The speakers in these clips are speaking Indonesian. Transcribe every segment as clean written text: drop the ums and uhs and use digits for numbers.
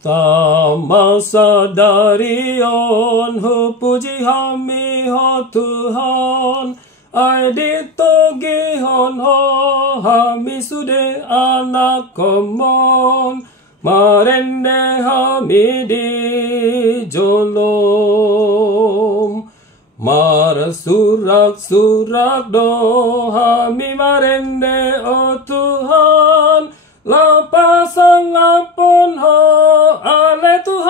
Tak masadari on puji-Hami Tuhan, ai ditogi hon ho Hami sude anak komon, marende Hami di jolom. Mar surak do Hami marende o Tuhan, lapasang apon ho ale Tuhan,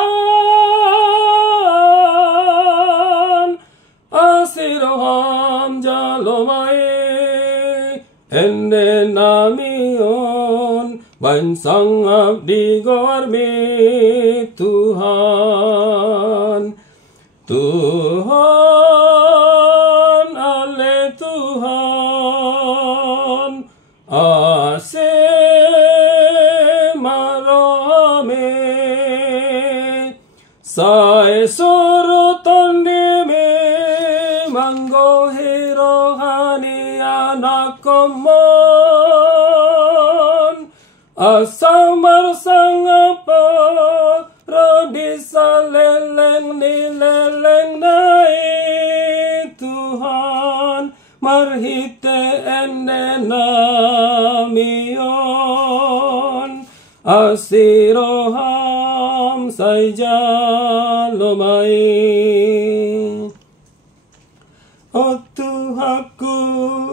asiroham jalomai ende namion, bansang abdi gormi Tuhan. Tuhan, ale Tuhan, Sai suruton dimi manggohiro hani anak komon, asam bersangapa rodisa leleng ni leleng nai Tuhan, marhite ende namion, asiroham saja lomai. O Tuhanku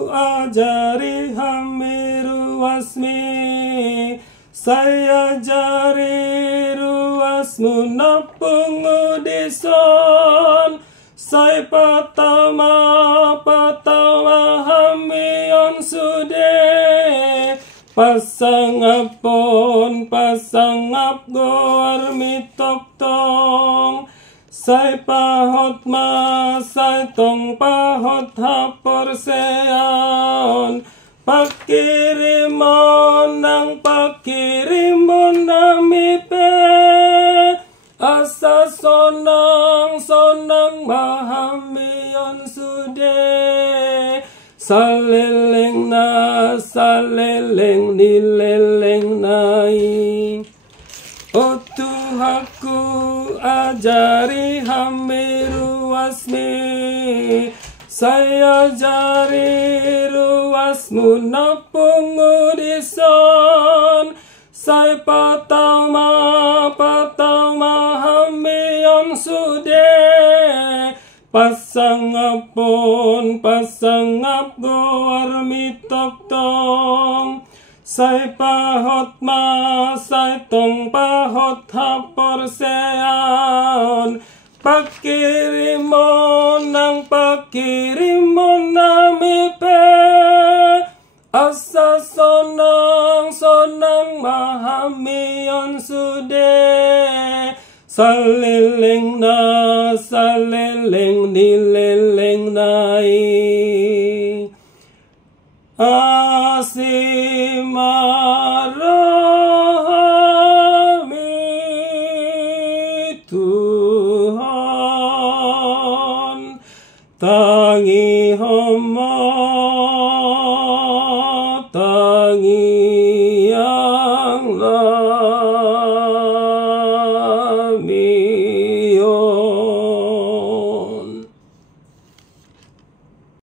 ajari Hami ruasmi, saya ajari ruasmu napung udison, saya patama Hami on sude, pasang apon pasang ap gor mitok tong, sai pahot ma sai tong pahot hapor seon, pakirimon nang pakirimon nami pe, asa sonang mahamion sude, saleleng nileleng nai. O Tuhanku ajari Hami ruasmi, saya ajari ruasmu napung udison, saya patama Hami on sude, pasang apon pasang ap goar mitok tong, sai pahot ma sai tong pahot hapor seon, pakirimon nami pe, asa sonang mahamion sude, saleleng nileleng nai. Asimarahami Tuhan, tangi hama